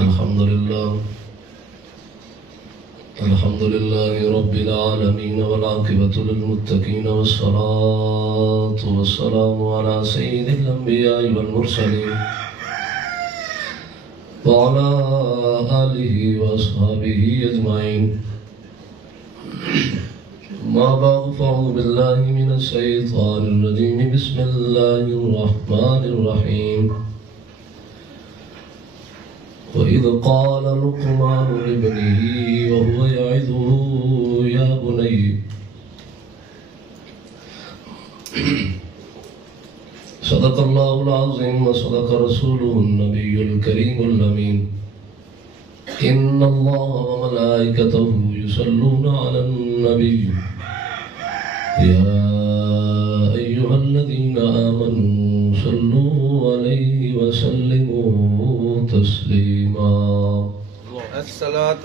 الحمد لله رب العالمين والعاقبة للمتقين والصلاة والسلام على سيد الأنبياء والمرسلين وعلى آله وأصحابه أجمعين. ما بعد فأعوذ بالله من الشيطان الرجيم. بسم الله الرحمن الرحيم. وإذ قال لقمان لابنه وهو يعظه يا بني صدق الله العظيم وصدق رسوله النبي الكريم الأمين. إن الله وملائكته يصلون على النبي يا أيها الذين آمنوا صلوا عليه وسلموا تسليما. الصلاة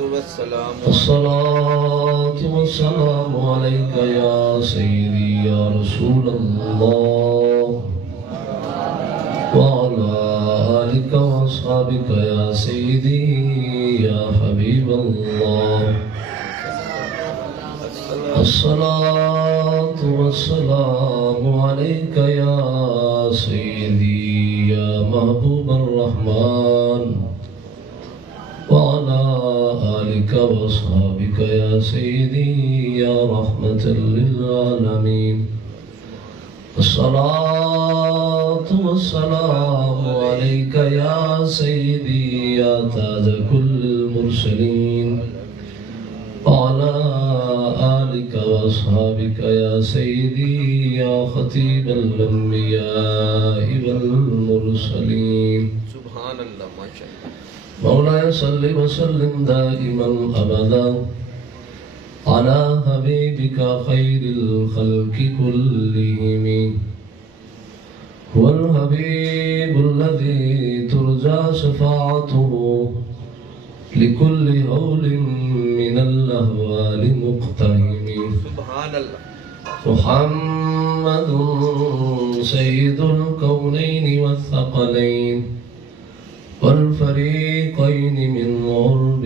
والسلام عليك يا سيدي يا رسول الله وعلى آلك وأصحابك يا سيدي يا حبيب الله. الصلاة والسلام عليك يا سيدي يا محبوب الرحمن وعلى آلك وأصحابك يا سيدي يا رحمة للعالمين. الصلاة والسلام عليك يا سيدي يا تاج كل المرسلين وعلى آلك وأصحابك يا سيدي يا خطيب الأنبياء والمرسلين. سبحان اللہ ماشاء اللہ. مولاي صل وسلم دائما أبدا على حبيبك خير الخلق كلهم. هو الحبيب الذي ترجى شفاعته لكل هول من الأهوال مقتحم. سبحان اللہ. محمد سيد الكونين والثقلين والفريقين من عرب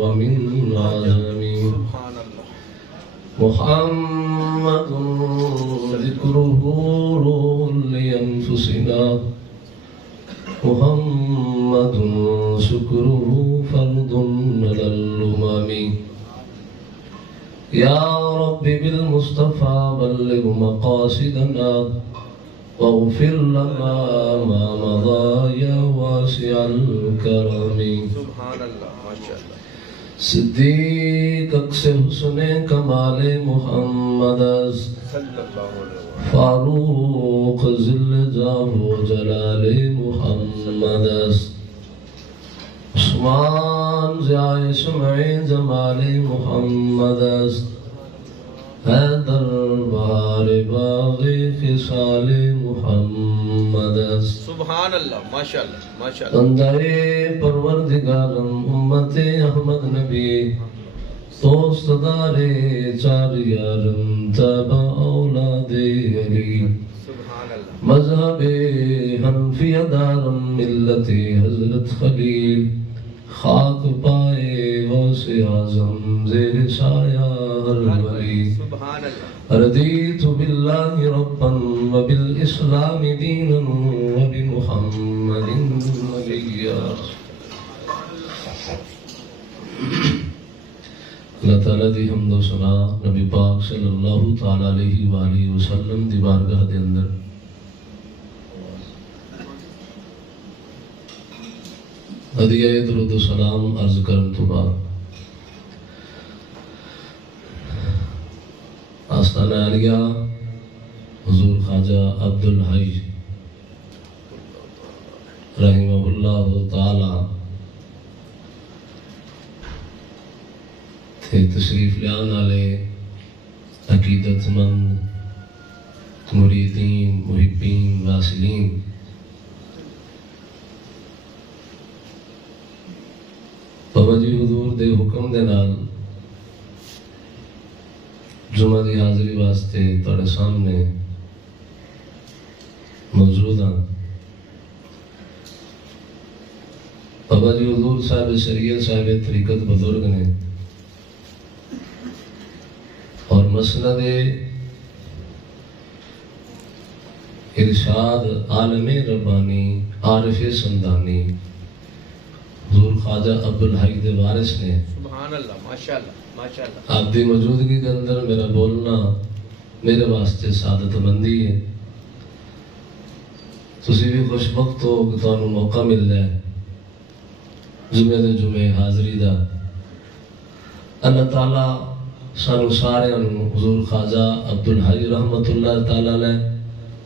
ومن عجم. سبحان اللہ. محمد ذكره روح لأنفسنا. محمد شكره فرض على الأمم. يا رب بالمصطفى بلغ مقاصدنا واغفر لنا ما مضى يا واسع الكرم. سبحان اللہ ماشاء اللہ. صدیق اکس حسن کمال محمد صلی اللہ علیہ وسلم. فاروق ذل جاہ و جلال محمد. عثمان ضیاء شمع جمال محمد. حیدر بہار باغ خصال محمد. سبحان اللہ ماشاء اللہ ماشاء اللہ. بندے پروردگارم امت احمد نبی دوست دارے چار یارم تابع اولاد علی. سبحان اللہ. مذہب حنفیہ دارم ملت حضرت خلیل خاک پائے غوث اعظم زیر سایہ ہر ولی. سبحان اللہ. رضیت باللہ ربا وبالاسلام دینا وبمحمد نبیا. اللہ تعالیٰ دی حمد و ثنا نبی پاک صلی اللہ تعالیٰ علیہ وآلہ وسلم دی بارگاہ دے اندر ہدیہ درود و سلام عرض کرن تو بعد آستانہ علیہ حضور خواجہ عبدالحی رحمہ اللہ تعالی تھے تشریف لیان والے عقیدت مند مریدین محبین واصلین. بابا جی حضور دے حکم دے نال جمعہ دی حاضری واسطے تھوڑے سامنے موجود ہاں. بابا جی حضور صاحب شریعت صاحب طریقت بزرگ نے اور مسند ارشاد عالم ربانی عارف سمدانی حضور خواجہ عبدالحی دے وارث نے سبحان اللہ ماشاءاللہ ماشاءاللہ آپ دی موجودگی کے اندر میرا بولنا میرے واسطے سعادت مندی ہے تسی بھی خوش وقت ہو کہ تانوں موقع مل جائے جمعے دے جمعے حاضری دا اللہ تعالیٰ سانو سارے حضور خواجہ عبدالحی رحمت اللہ تعالیٰ علیہ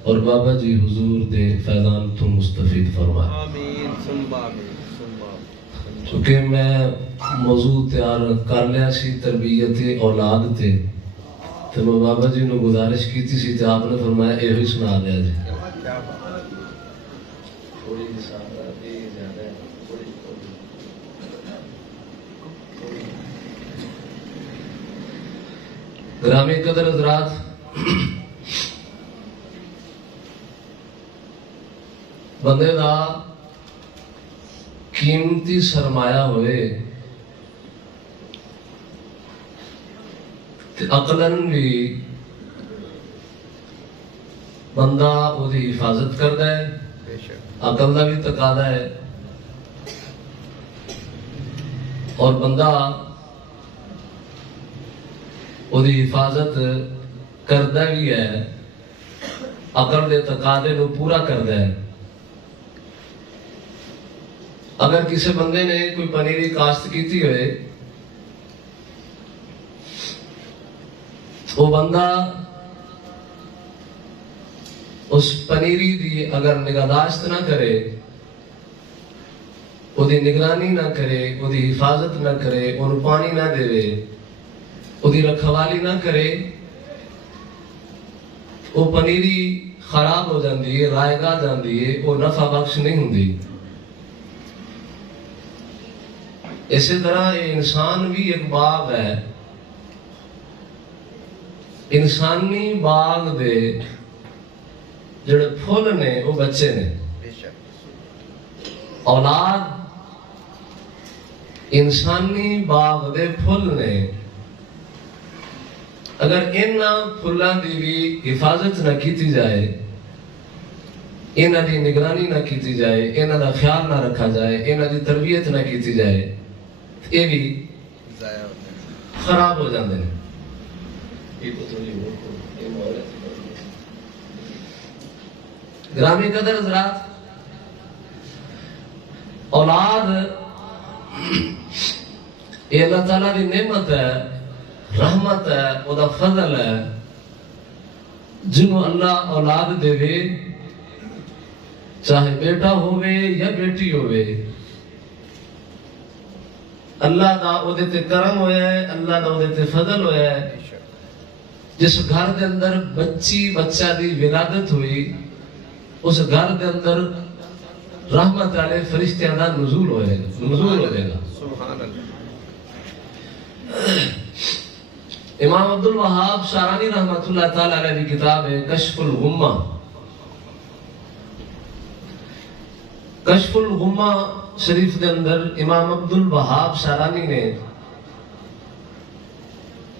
اور بابا جی حضور دے فیضان تو مستفید فرمائے آمین ثم آمین ثم آمین چونکہ میں موضوع تیار کر لیا سی تربیت اولاد تے تو میں بابا جی نے گزارش کی تھی سی تو آپ نے فرمایا یہ ہی سنا لیا جی کیا بات تھوڑی سی سادہ بھی زیادہ ہے تھوڑی گرامی قدر حضرات بندے دا قیمتی سرمایہ ہوئے عقلاً بھی بندہ وہ دی حفاظت کردا ہے بے شک عقل دا بھی تقاضا ہے اور بندہ وہ دی حفاظت کردا بھی ہے عقل دے تقاضے نو پورا کردا ہے اگر کسی بندے نے کوئی پنیری کاشت کیتی ہوئے وہ بندہ اس پنیری دی اگر نگہداشت نہ کرے وہ دی نگرانی نہ کرے وہ دی حفاظت نہ کرے انہوں پانی نہ دے وہ دی رکھوالی نہ کرے وہ پنیری خراب ہو جاندی ہے رائگاہ جاندی ہے وہ نفع بخش نہیں ہوندی اسی طرح یہ انسان بھی ایک باغ ہے انسانی باغ دے جڑے پھول نے وہ بچے نے بے شک اولاد انسانی باغ دے پھول نے اگر ان پھلاں دی بھی حفاظت نہ کیتی جائے انہاں دی نگرانی نہ کیتی جائے انہاں دا خیال نہ رکھا جائے انہاں دی تربیت نہ کیتی جائے یہ بھی ضائع ہوتے ہیں خراب ہو جاندے ہیں گرامی قدر حضرات اولاد یہ اللہ تعالیٰ کی نعمت ہے رحمت ہے وہ دا فضل ہے جنہوں اللہ اولاد دے وے چاہے بیٹا ہوئے یا بیٹی ہوئے اللہ دا او دے تے کرم ہویا ہے اللہ دا او دے تے فضل ہویا ہے بے شک جس گھر دے اندر بچہ دی ولادت ہوئی اس گھر دے اندر رحمت والے فرشتیاں دا نزول ہوئے گا سبحان اللہ امام عبدالوہاب شارانی رحمت اللہ تعالیٰ علیہ کی کتاب ہے کشف الغمہ کشف الغمہ شریف دے اندر امام عبدالوہاب شارانی نے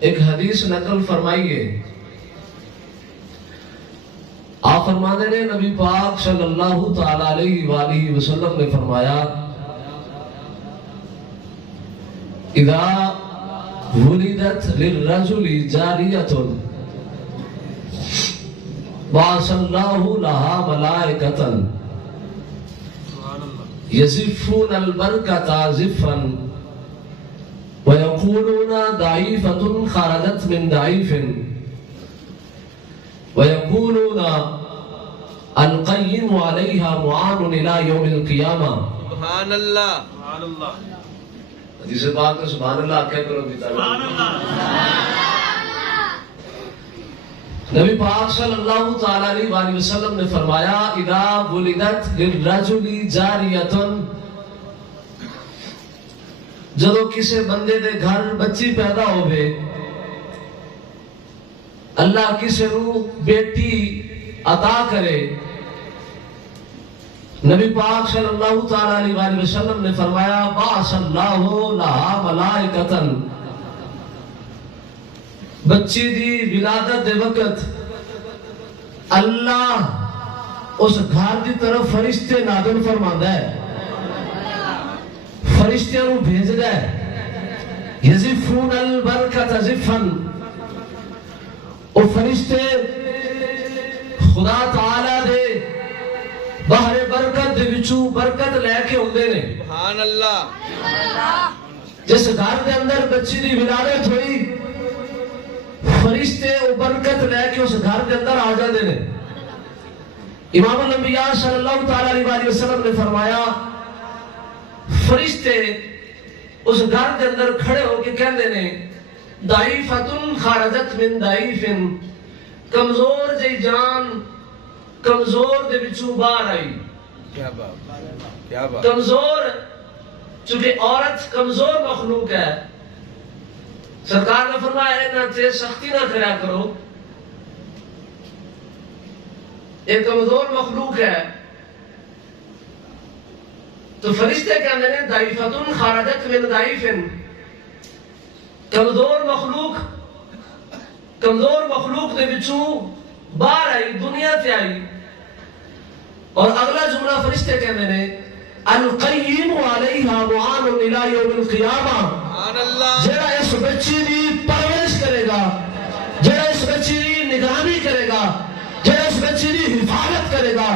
ایک حدیث نقل فرمائیے آپ فرمانے نے نبی پاک صلی اللہ تعالیٰ علیہ وآلہ وسلم نے فرمایا اذا ولدت للرجل جاریۃ بعث اللہ لها ملائکۃ یزفون البرکۃ زفا ويقولون ضعیفۃ خرجت من ضعیف ويقولون القیم علیہا معان الى یوم القیامہ سبحان اللہ سبحان اللہ حدیث پاک میں سبحان اللہ کہہ کرو بھی سبحان اللہ نبی پاک صلی اللہ تعالیٰ علیہ وآلہ وسلم نے فرمایا اذا ولدت للرجل جاریۃ جدو کسی بندے دے گھر بچی پیدا ہوئے اللہ کسی نو بیٹی عطا کرے نبی پاک صلی اللہ تعالیٰ علیہ وآلہ وسلم نے فرمایا بعث اللہ لہا ملائکتن، بچی دی ولادت دے وقت اللہ اس گھر دی طرف فرشتے نازل فرماندا ہے، فرشتیاں نو بھیجدا ہے، یزفون البرکۃ زفن، او فرشتے خدا تعالی دے باہر برکت دے وچوں برکت لے کے ہوندے نے۔ سبحان اللہ۔ جس گھر دے اندر بچی دی ولادت ہوئی، فرشتے او برکت لے کے اس گھر دے اندر آ جاندے نے۔ امام الانبیاء صلی اللہ تعالی علیہ وآلہ وسلم نے فرمایا فرشتے اس گھر دے اندر کھڑے ہو کے کہندے نے ضعیفتن خرجت من ضعیف، کمزور جی جان کمزور دے وچوں باہر آئی۔ کیا بات، کیا بات۔ کمزور، چونکہ عورت کمزور مخلوق ہے، سرکار نے فرمایا انہاں تے سختی نہ کریا کرو، ایک کمزور مخلوق ہے۔ تو فرشتے کہندے نے ضعیفتن خرجت من ضعیف، کمزور مخلوق دے وچوں باہر آئی، دنیا تے آئی۔ اور اگلا جملہ فرشتے کہندے نے القیم علیہا معان الی یوم القیامہ، سبحان اللہ۔ جڑا اس بچی دی پرورش کرے گا، جڑا اس بچی دی نگرانی کرے گا، جڑا اس بچی دی حفاظت کرے گا،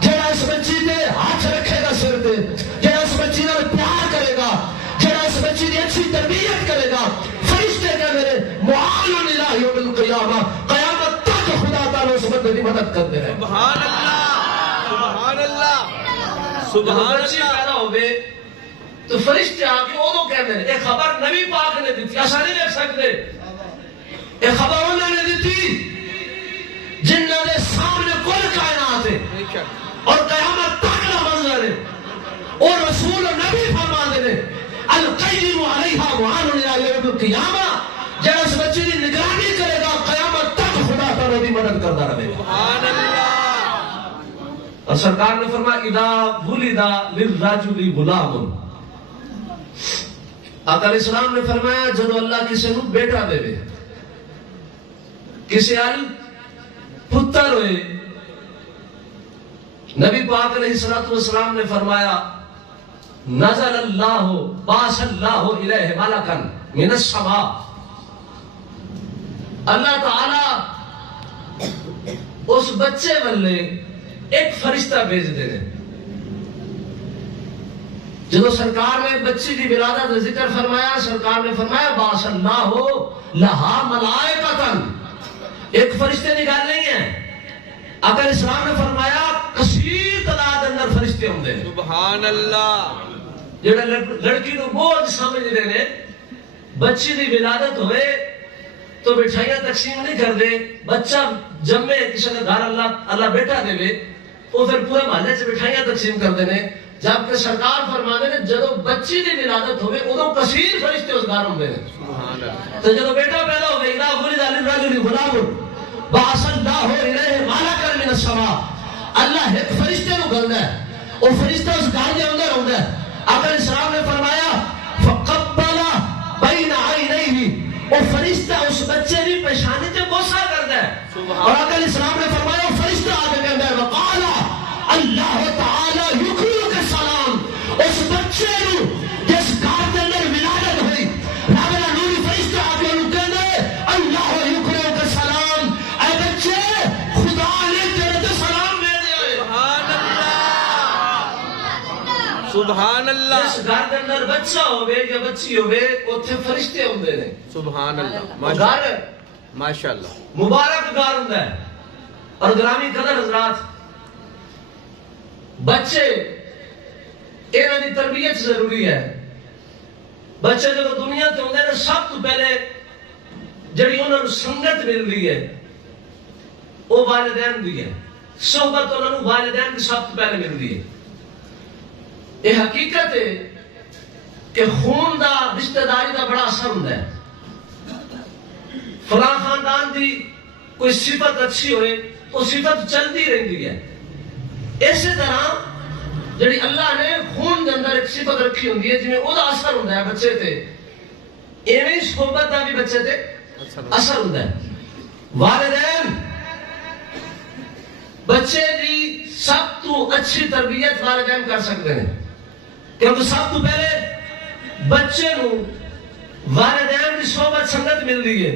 جڑا اس بچی تے ہاتھ رکھے گا سر تے، جڑا اس بچی نال پیار کرے گا، جڑا اس بچی دی اچھی تربیت کرے گا، فرشتے کہندے نے معان الی یوم القیامہ، قیامت تک خدا تعالی اس بندے دی مدد کرتے ہیں۔ سبحان اللہ، سبحان اللہ، سبحان بچی اللہ۔ پیدا ہوئے تو فرشتے آ کے ادو کہتے ہیں، ایک خبر نبی پاک نے دیتی، ایسا نہیں دیکھ سکتے، ایک خبر انہوں نے دیتی جنہوں نے سامنے کل کائنات ہے اور قیامت تک کا منظر ہے، اور رسول اور نبی فرما دے القیم علیہا معان الی یوم القیامہ، جب اس بچی کی نگرانی کرے گا قیامت تک خدا تعالی دی مدد کرتا رہے گا۔ سبحان اللہ۔ اور سرکار نے فرمایا اذا ولد للرجل غلام، آقا علیہ السلام نے فرمایا جب اللہ کسی نو بیٹا دے وے، کسی ال پتر ہوئے، نبی پاک علیہ السلام نے فرمایا نزل اللہ باس اللہ الیہ ملکا من السماء، اللہ تعالی اس بچے والے ایک فرشتہ بھیج دے رہے۔ جدو سرکار نے بچی کی ولادت کا ذکر فرمایا، سرکار نے فرمایا باس اللہ لہا ملائکتن، ایک فرشتے نکال نہیں ہیں۔ آقا علیہ السلام نے فرمایا کثیر تعداد اندر فرشتے ہوندے ہیں۔ سبحان اللہ۔ جڑا لڑکی نو بہت سمجھ دے نے، بچی کی ولادت ہوئے تو مٹھائیاں تقسیم نہیں کر دے، بچہ جمے کسی کا گھر اللہ بیٹا دے وے، وہ پھر پورے محلے سے مٹھائیاں تقسیم کر دینے، جبکہ سرکار فرماتے ہیں جدو بچی کی ولادت ہوئے ادو کثیر فرشتے اس گھر ہوندے ہیں۔ سبحان اللہ۔ تو جدو بیٹا پیدا ہوئے اذا ولد للرجل غلام بعث اللہ الیہ ملکا من السماء، اللہ ایک فرشتے کو گلدا ہے، وہ فرشتہ اس گھر کے اندر ہوندا ہے۔ آقا علیہ السلام نے فرمایا فقبل بین عینیہ، وہ فرشتہ اس بچے کی پیشانی تے بوسہ کردا ہے، اور آقا علیہ السلام نے فرمایا وہ فرشتہ آ کے کہندا ہے وقال اللہ تعالی یقرئک السلام، اس بچے نو جس گھر دے اندر ولادت ہوئی رب دا نوری فرشتہ آ کے انہوں کہندا ہے اللہ یقرئک السلام، اے بچے خدا نے تیرے تے سلام بھیجا ہے۔ سبحان اللہ، سبحان اللہ۔ اس گھر دے اندر بچہ ہوئے یا بچی ہوئے اوتھے فرشتے ہوندے نے، سبحان اللہ، گھر ماشاء اللہ۔ مبارک گھر ہوندا ہے۔ اور گرامی قدر حضرات، بچے انہاں دی تربیت ضروری ہے۔ بچے جب دنیا تے ہوندے نے سب تو پہلے جڑی انہاں نوں سنگت ملدی ہے وہ والدین دی ہے، صحبت انہاں نوں والدین کی سب تو پہلے ملدی ہے۔ یہ حقیقت ہے کہ خون دا رشتہ داری دا بڑا اثر ہوندا ہے۔ فلاں خاندان دی کوئی صفت اچھی ہوئے وہ صفت چلتی رہتی ہے۔ اسی طرح جڑی اللہ نے خون دے اندر ایک صفت رکھی ہوندی ہے جویں او دا اثر ہوندا ہے بچے تے، ایویں صحبت دا بھی بچے تے اثر ہوندا ہے۔ والدین بچے دی سب تو اچھی تربیت والدین کر سکتے ہیں، کیونکہ سب تو پہلے بچے نو والدین کی صحبت سنگت ملتی ہے،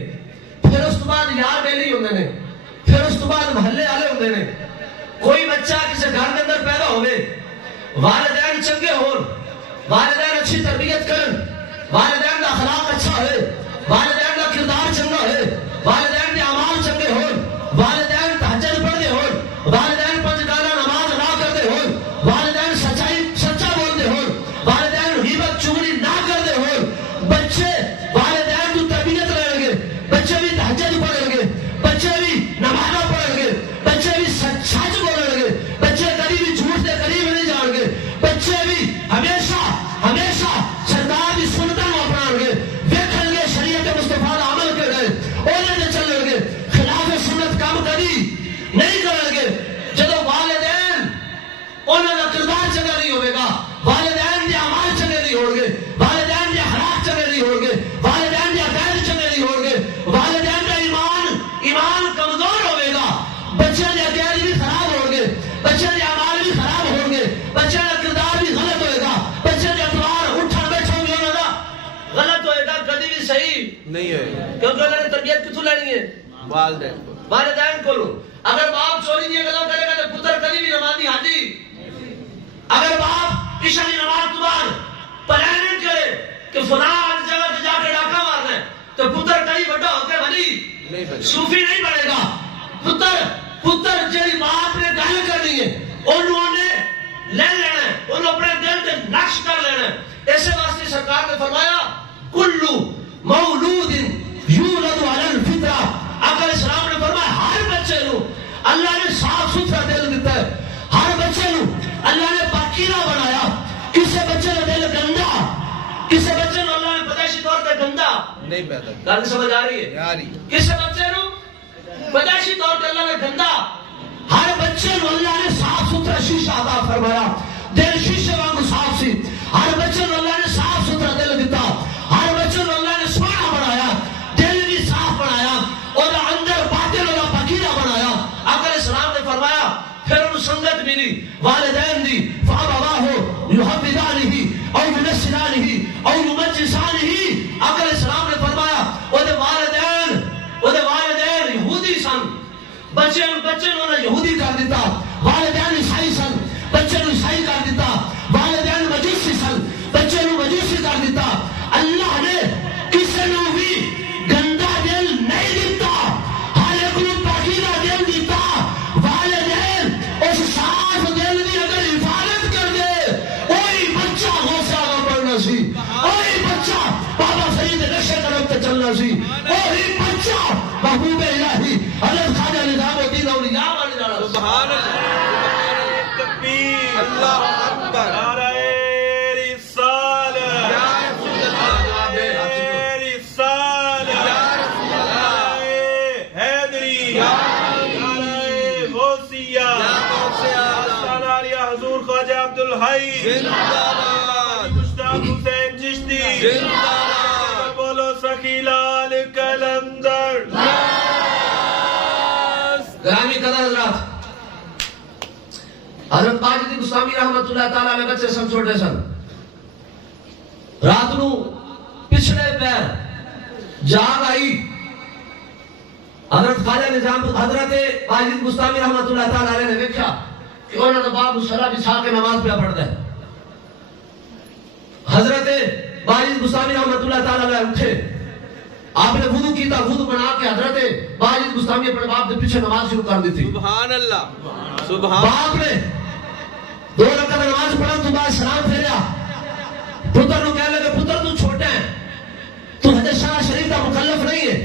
پھر اس تو بعد یار بیلی ہوندے نے، پھر اس تو بعد محلے والے ہوندے نے۔ کوئی بچہ کسی گھر کے اندر پیدا ہوئے، والدین چنگے ہون، والدین اچھی تربیت کرن، والدین کا اخلاق اچھا ہے، والدین کا کردار چنگا ہے، والدین کے اعمال چنگے ہون، والدین تہجد پڑھتے ہون، والدین پنج گانا نماز ادا کرتے ہون، والدین سچا بولتے ہون، والدین غیبت چغلی نہ کرتے ہون، بچے والدین کی تربیت لیں گے، بچے بھی تہجد پڑھیں گے، بچے بھی نماز پڑھیں گے، بچے بھی سچ بولیں گے، بچے کبھی بھی جھوٹ کے قریب نہیں جان گے، بچے بھی ہمیشہ سرکار کی سنتوں کو اپنائیں گے، دیکھیں گے شریعت مصطفیٰ کا عمل کر رہے انہیں چلیں گے، خلاف سنت کام کبھی نہیں کریں گے۔ جب والدین انہوں کا کردار چنگا نہیں ہوئے گا، والدین کے اعمال چنگے نہیں ہوں گے، والدین کے اخلاق چنگے نہیں ہوں گے، والدین کے عقائد چنگے نہیں ہوں گے، والدین کا ایمان کمزور ہوئے گا، بچے کے عقائد بھی خراب ہوں گے، بچے کے اعمال بھی خراب ہوں گے، بچے کا کردار بھی غلط ہوئے گا، بچے کے اعتبار اٹھن بیٹھن بھی ہونا گا غلط ہوئے گا، کبھی بھی صحیح نہیں ہے، کیونکہ اللہ نے تربیت کتوں لینی ہے؟ والدین کو لو۔ اگر باپ چوری دی گلاں کرے گا تو پتر کبھی بھی نمازی حاجی۔ اگر باپ عشاء کی نماز تو بعد پلاننگ کرے کہ فلاں جگہ پہ جا کے ڈاکہ مارنا ہے تو پتر کبھی بڑا ہو کے ولی صوفی نہیں بنے گا۔ پتر جی باپ نے گل کرنی ہے انہوں نے لے لینا ہے، انہوں اپنے دل سے نقش کر لینا ہے۔ ایسے واسطے سرکار نے فرمایا کلو مولود یولد علی الفطرہ، اگر اسلام نے فرمایا ہر بچے نو اللہ نے صاف ستھرا دل دیتا ہے، ہر بچے نو اللہ نے پاکیزہ بنایا۔ کسی بچے کا دل گندا، کسی بچے نو اللہ نے پیدائشی طور پہ گندا نہیں پیدا، گل سمجھ آ رہی ہے؟ کسی بچے نو پیدائشی طور پہ اللہ نے گندا، ہر بچے نو اللہ نے صاف ستھرا شیشہ عطا فرمایا، دل شیشے وانگو صاف سی۔ ہر بچے نو اللہ نے صاف ستھرا دل دیتا، ہر بچے نو اللہ نے سونا بنایا، دل بھی صاف بنایا اور اندر باطن والا پاکیزہ بنایا۔ اگر اسلام نے فرمایا پھر انہوں سنگت ملی والدین دی، فَأَبَوَاهُ يُحَوِّدَانِهِ أَوْ يُنَصِّرَانِهِ أَوْ يُمَجِّسَانِهِ، اگر اسلام نے فرمایا وہ والدین یہودی سن، بچے نے یہودی کر دیتا، والدین عیسائی سن، بچے نے عیسائی کر دیتا، والدین مجوسی سن، بچے نے مجوسی کر دیتا۔ اللہ نے کسی نے بھی گندا دل نہیں دیتا، ہر ایک کو پاکیزہ دل دیتا۔ والدین اس صاف دل کی اگر حفاظت کر دے، وہی بچہ غوث اعظم بننا سی، وہی بچہ بابا فرید نشے طرف تے چلنا سی، وہی بچہ محبوب الہی حضرت خواجہ نظام الدین اولیاء بن جانا۔ سبحان اللہ، تکبیر، اللہ اکبر، نعرہ رسالت، حضور خواجہ عبدالحی مشتاق حسین چشتی، بولو سخی لال کلندر۔ گرامی قدر حضرات، حضرت ماجد گستامی رحمت اللہ تعالیٰ علیہ بچے سن چھوٹے سن، رات نو پچھلے پیر جاگ آئی، حضرت خواجہ نظام حضرت ماجد گستامی رحمت اللہ تعالیٰ علیہ نے دیکھا کہ انہوں نے باپ مصلی بچھا کے نماز پہ پڑھتا ہے۔ حضرت ماجد گستامی رحمت اللہ تعالیٰ علیہ اٹھے، آپ نے وضو کیتا، وضو بنا کے حضرت ماجد گستامی اپنے باپ کے پیچھے نماز شروع کر دی تھی۔ سبحان اللہ، سبحان باپ نے 2 رکعت نماز پڑھا تو بعد سلام پھیریا، پتر نو کہنے لگے پتر تو چھوٹا ہے، تو حضرت شاہ شریف کا مکلف نہیں ہے،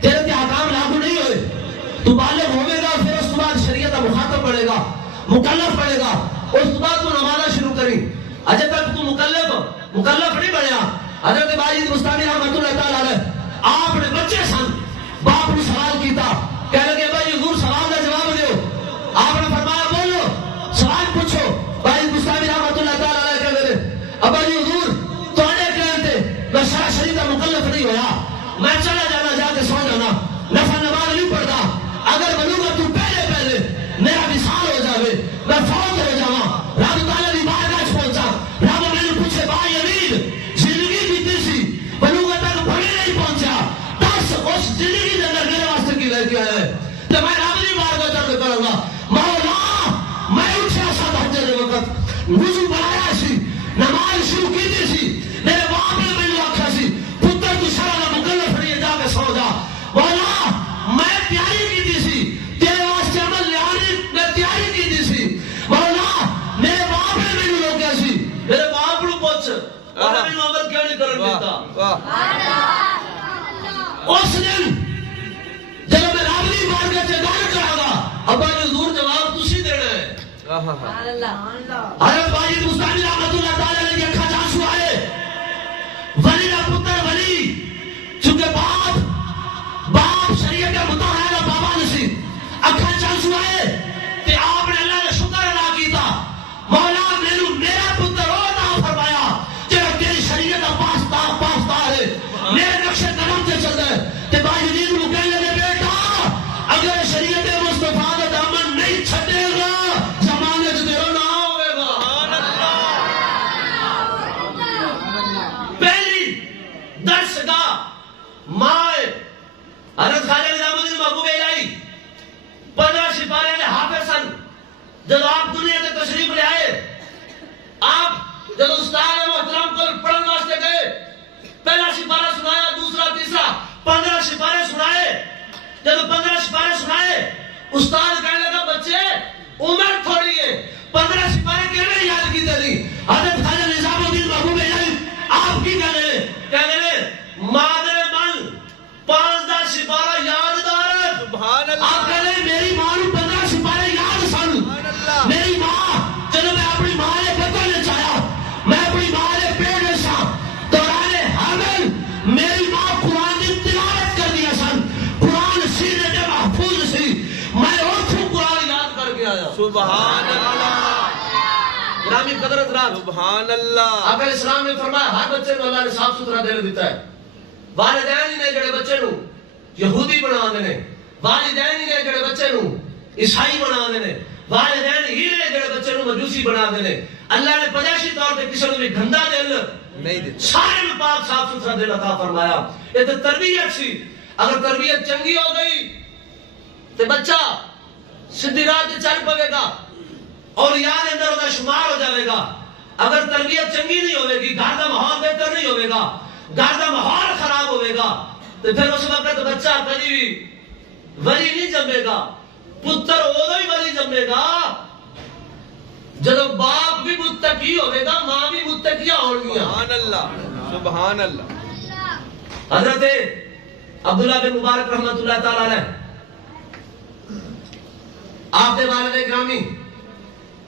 تیرے تے احکام لاگو نہیں ہوئے، تو بالغ ہوئے گا پھر اس کے بعد شریعت کا مخاطب پڑے گا، مکلف پڑے گا، اس کے بعد تو نمازہ شروع کری، اجے تک تو مکلف نہیں بنیا۔ حضرت ماجد گستامی رحمت اللہ تعالیٰ علیہ آپ نے بچے سن، باپ نے سوال کیتا، کہنے لگے بھائی حضور سوال کا جواب دیو، آپ نے فرمایا بولو سوال پوچھو۔ ماجد گستامی اولاد شروع کی سی میرے باپ نے مجھے آخیا سی پتر تو سارا مکلف نہیں جا کے سو جا مولا میں تیاری کی سی تیرے واسطے عمل لیانے میں تیاری کی سی مولا میرے باپ نے مجھے روکیا سی میرے باپ نو پوچھ اور میں عمل کیوں نہیں کرن دیتا اس دن جب میں رابلی مار کے چگان کرا گا ابا جو حضور جواب تسی دینا ہے حضرت واجد مستانی رحمت اللہ تعالی علیہ کی اکھا جانسو آئے ولی کا پتر ولی چونکہ باپ شریعت کا متحدہ بابا نسی اکھا جانسو آئے کہ آپ نے اللہ نے شکر ادا کیتا مولا میرا پتر ہوتا فرمایا جب تیری شریعت کا پاستا ہے میرے نقش قدم سے چل رہے کہ باجدین کو کہنے لگے بیٹا اگر شریعت مصطفیٰ کا دامن نہیں چھٹے گا زمانے سے دیرو نہ ہوئے گا پہلی درس کا مائے حضرت خواجہ نظام الدین محبوب الہی 15 سپارے نے حافظ سن جب آپ دنیا سے تشریف لے آئے آپ جب استاد محترم کو پڑھن واسطے گئے پہلا سپارہ سنایا دوسرا تیسرا 15 سپارے سنائے جب 15 سپارے سنائے استاد کہنے لگا بچے عمر تھوڑی ہے 15 سپارے کیوں یاد کی تھی حضرت خواجہ نظام الدین محبوب الہی آپ کی کہنے لگے مادر من 15 سپارہ یاد دارت سبحان اللہ آپ کہنے میری ماں نو 15 سپارے یاد سن میری ماں جب میں اپنی ماں نے پتہ نہیں چاہیا میں اپنی ماں نے پیٹ میں سا دوران حمل میری ماں قرآن کی تلاوت کر دیا سن قرآن سینے میں محفوظ سی میں اٹھوں قرآن یاد کر کے آیا سبحان اللہ گرامی قدر حضرات سبحان اللہ آپ علیہ السلام نے فرمایا ہر بچے کو اللہ نے صاف ستھرا دل دیتا ہے والدین ہی نے جڑے بچے نو یہودی بنا دینے والدین ہی نے جڑے بچے نو عیسائی بنا دینے والدین ہی نے جڑے بچے نو مجوسی بنا دینے اللہ نے پیدائشی طور پہ کسی کو بھی گندا دل نہیں دیتا سارے میں پاک صاف ستھرا دل عطا فرمایا یہ تو تربیت سی اگر تربیت چنگی ہو گئی تو بچہ سیدھی راہ تے چل پے گا اور یاد اندر ہوتا شمار ہو جائے گا اگر تربیت چنگی نہیں ہوئے گی گھر کا ماحول بہتر نہیں ہوئے گا گھر کا ماحول خراب ہوئے گا تو پھر اس وقت بچہ کبھی بھی ولی نہیں جمے گا پتر ادو ہی ولی جمے گا جب باپ بھی متقی ہوئے گا ماں بھی متقیاں ہونگیاں سبحان اللہ سبحان اللہ حضرت عبداللہ بن مبارک رحمت اللہ تعالی علیہ آپ دے والد گرامی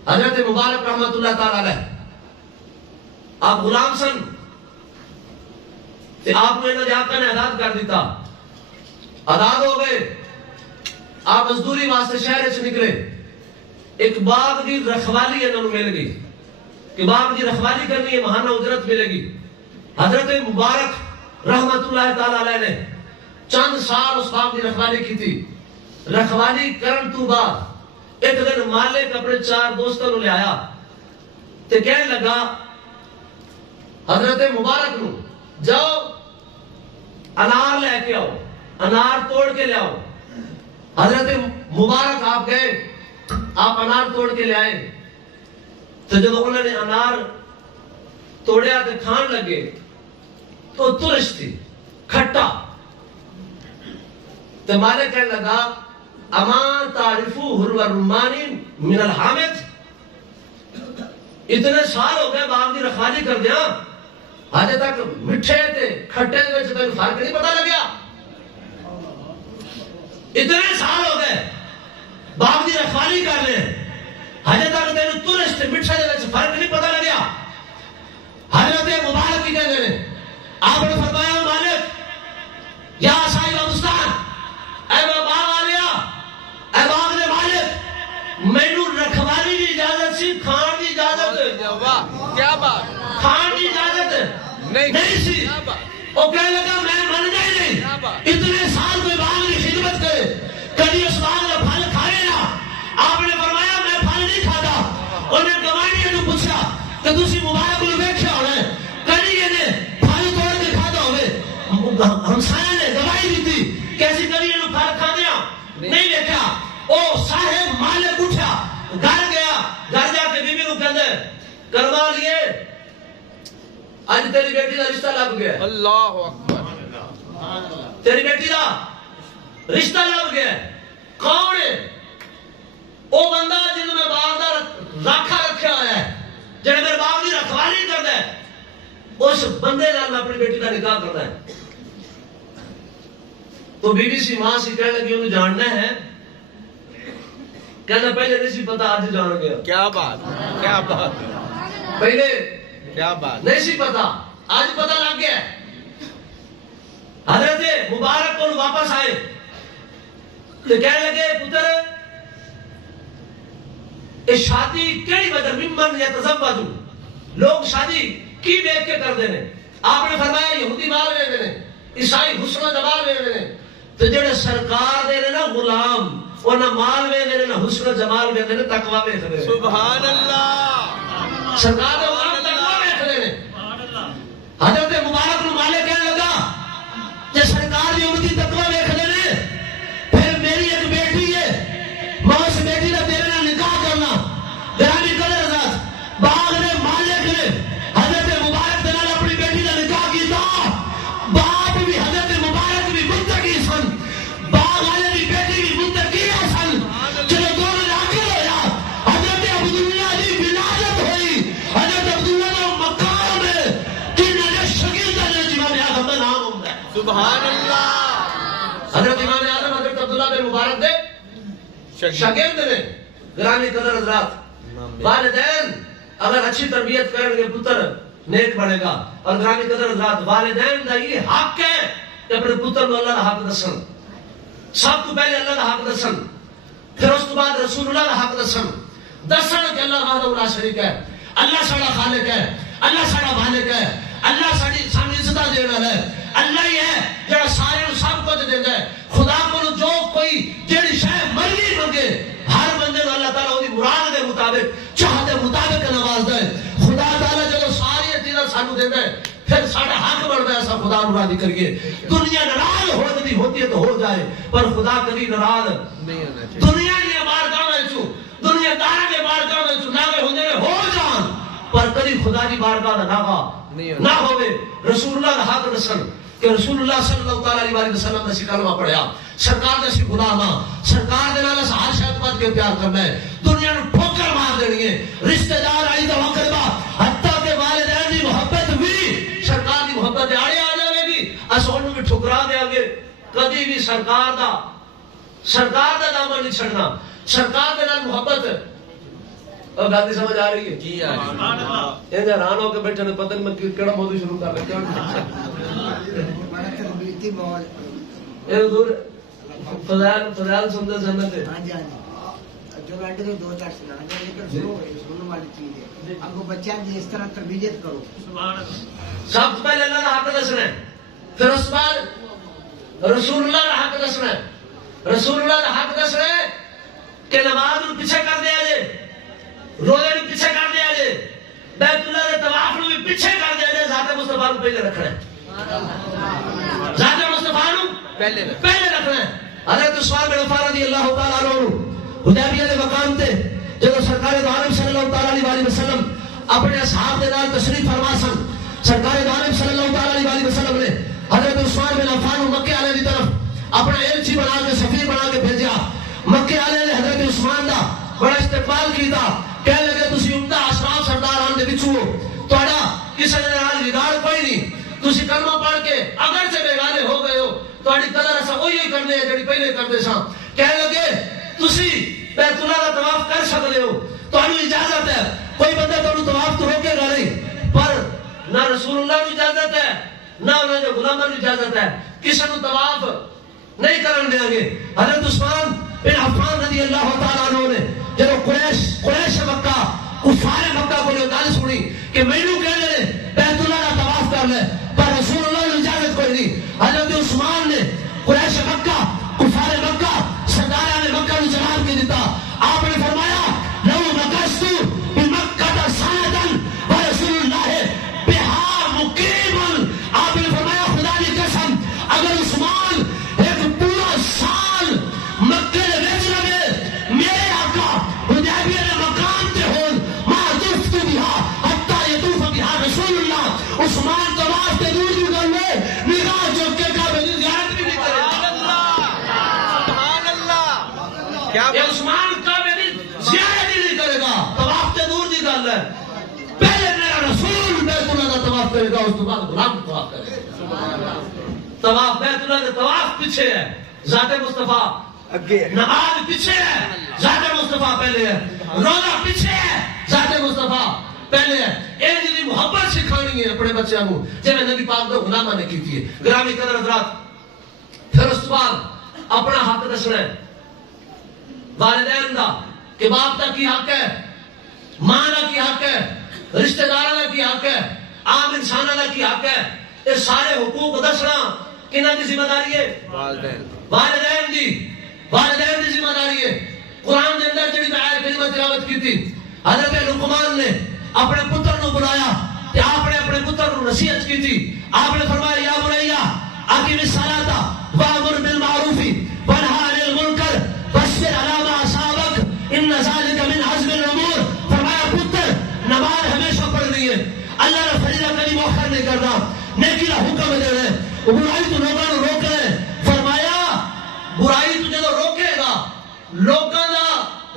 حضرت مبارک رحمت اللہ تعالی علیہ آپ غلام سن تے آپ کو انہوں نے آپ کا آزاد کر دیتا آزاد ہو گئے آپ مزدوری واسطے شہر سے نکلے ایک باغ دی رکھوالی انہوں مل گئی کہ باغ دی رکھوالی کرنی ہے ماہانہ اجرت ملے گی حضرت مبارک رحمت اللہ تعالی علیہ نے چند سال اس باغ دی رکھوالی کی تھی رکھوالی کرن تو بعد ایک دن مالک اپنے 4 دوستوں نے لے آیا تے کہنے لگا حضرت مبارک نو جاؤ انار لے کے آؤ انار توڑ کے لے آؤ حضرت مبارک آپ گئے آپ انار توڑ کے لے آئے تو جب انہوں نے انار توڑیا تو کھان لگے تو ترش تھی کھٹا تو مالک کہنے لگا اما تعرفو حلو الرمانی من الحامد اتنے سال ہو گئے باغ دی رکھوالی کر دیا آج تک مٹھے تھے کھٹے دے وچ کوئی فرق نہیں پتہ لگیا اتنے سال ہو گئے باغ دی رکھوالی کر لے آج تک تینوں ترش تے مٹھے دے وچ فرق نہیں پتہ لگیا حضرت مبارک کی کہتے ہیں آپ نے فرمایا مالک یا صاحب ابستان اے باغ والیا اے باغ دے مالک مینوں رکھوالی دی اجازت سی کھان دی اجازت واہ کیا بات کھان دی اجازت نہیں سی وہ کہنے لگا میں من گئی نہیں اتنے سال کوئی باغ کی خدمت کرے کبھی اس باغ کا پھل کھائے نا آپ نے فرمایا میں پھل نہیں کھاتا انہیں گوانیوں نے پوچھا کہ تسی مبارک کو ویکھیا ہونا ہے کبھی یہ پھل توڑ کے کھاتا ہوئے ہمسایہ نے گواہی دی تھی کہ ایسی کبھی یہ پھل کھا دیا نہیں ویکھیا او صاحب مالک اٹھا گھر گیا گھر جا کے بیوی کو کہندے کروا لیے اج تیری بیٹی دا رشتہ لگ گیا ہے، اللہ اکبر تیری بیٹی دا رشتہ لگ گیا ہے. کون ہے؟ وہ بندہ جنہوں میں باغ دا راکھا رکھا ہوا ہے، جنہوں میرے باغ دی رکھوالی کرتا ہے، اس بندے نال میں اپنی بیٹی کا نکاح کرنا ہے. تو بی بی سی ماں سی کہنے لگی انہوں جاننا ہے، کہنا پہلے نہیں سی پتا آج جان گیا. کیا بات کیا بات پہلے کیا بات نہیں سی پتا، آج پتا لگ گیا. حضرت مبارک کو واپس آئے تو کہنے لگے پتر یہ شادی کیڑی وجہ ممن یتزوج، لوگ شادی کی دیکھ کے کر دینے. آپ نے فرمایا یہودی مال لے دینے، عیسائی حسن و جمال لے دینے. تو جڑے سرکار دے نا غلام وہ نہ مال وے دے نہ حسن و جمال وے دے تقوی وے دے. سبحان اللہ سرکار دے غلام تقوی وے دے. حضرت مبارک نو مالک کہنے لگا کہ سرکار دی امتی تقوی وے دے، پھر میری ایک بیٹی ہے، میں اس بیٹی دا تیرے نال نکاح کرنا. گرامی قدر حضرت باغ دے مالک نے حضرت مبارک دے نال اپنی بیٹی دا نکاح کیتا. باپ بھی حضرت مبارک بھی متقی سن، باغ والے بھی بیٹی بھی متقی سن. چلو دونوں داخل ہویا، حضرت عبداللہ دی ولادت ہوئی. حضرت عبداللہ دا مقام ہے کہ نہ شگرد ہے امام اعظم دا نام ہوندا ہے. سبحان اللہ حضرت امام اعظم حضرت عبداللہ بن مبارک دے شاگرد نے. گرامی قدر حضرات والدین اگر اچھی تربیت کریں گے پتر نیک بنے گا. اور گرامی قدر حضرات والدین دا یہ حق ہے کہ اپنے پتر کو اللہ دا حق دسن. سب تو پہلے اللہ دا حق دسن، پھر اس تو بعد رسول اللہ دا حق دسن. دسن کہ اللہ وحدہ لا شریک ہے، اللہ ساڈا خالق ہے، اللہ ساڈا مالک ہے، اللہ ساڈی سانو عزت دین والا ہے. اللہ ہی ہے جڑا سارے نو سب کچھ دیندا ہے. خدا کو جو کوئی جڑی شے مرضی منگے ہر بندے کو اللہ تعالیٰ دی مراد دے مطابق چاہتے مطابق نوازدا ہے. خدا تعالیٰ جب ساری چیزاں سانو دیندا ہے پھر ساڈا حق بنتا ہے اساں خدا نو راضی کریے. دنیا ناراض ہوتی ہے تو ہو جائے پر خدا کبھی ناراض نہیں ہونا چاہیے. دنیا دی بارگاہ وچ دنیا دار دے بارگاہ وچ ناوے ہوندے ہو جان پر کبھی خدا دی بارگاہ دا ناوا نہ ہوے. رسول اللہ دا حق دسن کہ رسول اللہ صلی اللہ علیہ وسلم نے کلمہ پڑھیا، سرکار نے سی غلام ہاں، سرکار دے نال ہر شے پد کے پیار کرنا ہے. دنیا نو ٹھوکر مار دینی ہے. رشتہ دار آئی تو وقربا حتیٰ کہ والدین دی محبت بھی سرکار دی محبت دے آڑے آ جائے گی. اس انہوں بھی ٹھکرا دیا گے. کبھی بھی سرکار دا دامن نہیں چھڑنا. سرکار دے نال محبت اب گل نہیں سمجھ آ رہی ہے؟ جی آ رہی یہ حیران ہو کے بیٹھے نے پتہ نہیں میں کیڑا موضوع شروع کر رہا یہ حضور فضائل سنتے سنتے جو بیٹھے تو دو چار سنانا لیکن سننے والی چیز ہے. آپ کو بچہ کی اس طرح تربیت کرو. سب پہلے اللہ کا حق دسنا ہے، پھر اس بعد رسول اللہ کا حق دسنا ہے. رسول اللہ کا حق دسنا ہے کہ نماز نو پیچھے کر دیا جائے، روزے نو پیچھے کر دیا جائے، بیت اللہ کے طواف نو بھی پیچھے کر دیا جائے. ذات مصطفیٰ نو پہلے رکھنا ہے، ذات مصطفیٰ نو پہلے رکھنا ہے. حضرت عثمان بن عفان رضی اللہ تعالیٰ عنہ حدیبیہ کے مقام تے جب سرکار دو عالم صلی اللہ تعالیٰ علیہ وسلم اپنے اصحاب کے نال تشریف فرما سن، سرکار دو عالم صلی اللہ تعالیٰ علیہ وسلم نے حضرت عثمان بن عفان مکے والے کی طرف اپنا ایلچی بنا کے سفیر بنا کے بھیجا. مکے والے نے حضرت عثمان دا بڑا استقبال کیتا. کہنے لگے تسی عمدہ اشراف سرداران دے وچوں تہاڈا کسے دے نال بگاڑ کوئی نہیں، تسی کلمہ پڑھ کے اگر سے بیگانے ہو گئے ہو تہاڈی قدر اساں وہی کرنے ہے جڑی پہلے کردے ساں. کہنے لگے تسی بیت اللہ دا طواف کر سکدے ہو، تہاڈی اجازت ہے، کوئی بندہ تہاڈو طواف تو روکے گا نہیں. پر نہ رسول اللہ کو اجازت ہے نہ انہاں دے غلاماں کو اجازت ہے، کسے نو طواف نہیں کرن دیں گے. حضرت عثمان بن عفان رضی اللہ تعالیٰ عنہ نے جب قریش مکہ کفار مکہ کو یہ گل سنی کہ مینوں کہنے نے بیت اللہ کا طواف کر لے پر رسول اللہ نے اجازت کوئی نہیں. حضرت عثمان نے قریش مکہ کفار مکہ سرداران مکہ کو جواب دے دیتا. آپ نے فرمایا لو مکثت بمکہ سنۃ ورسول اللہ بہا مقیم. آپ نے فرمایا خدا کی قسم اگر عثمان ایک پورا سال مکے دے وچ رہے میرے آقا حدیبیہ دے مقام تے ہون ما دفت بہا حتی یطوف بہا عثمان طواف کے دور کی گل ہے نگاہ چک کے کعبے کی زیارت بھی نہیں کرے سبحان اللہ کیا یہ عثمان کعبے کی زیارت ہی نہیں کرے گا طواف کے دور کی گل ہے پہلے میرا رسول بیت اللہ کا طواف کرے گا اس کے بعد غلام طواف کرے گا طواف بیت اللہ کا طواف پیچھے ہے ذات مصطفیٰ اگے نماز پیچھے ہے ذات مصطفیٰ پہلے ہے روزہ پیچھے ہے ذات مصطفیٰ پہلے ہے اے جی محبت سکھانی ہے اپنے بچوں کو جی میں نبی پاک نے غلامہ نے کی تھی گرامی قدر حضرات پھر اس بعد اپنا حق دسنا ہے والدین دا کہ باپ دا کی حق ہے ماں دا کی حق ہے رشتہ داراں دا کی حق ہے عام انساناں دا کی حق ہے یہ سارے حقوق دسنا کنہاں دی ذمہ داری ہے والدین والدین دی ذمہ داری ہے قرآن کے اندر جڑی آیت کریمہ تلاوت کی تھی حضرت لقمان نے اپنے پتر کو بلایا کہ آپ نے اپنے پتر کو نصیحت کی تھی آپ نے فرمایا یا بنیا اقم الصلاۃ وامر بالمعروف وانھا عن المنکر واصبر علی ما اصابک ان ذلک من عزم الامور فرمایا پتر نماز ہمیشہ پڑھنی ہے اللہ نے فریضہ کبھی مؤخر نہیں کرنا نیکی کا حکم دے رہے برائی تو لوگوں کو روک رہے فرمایا برائی تو جدو روکے گا لوگوں کا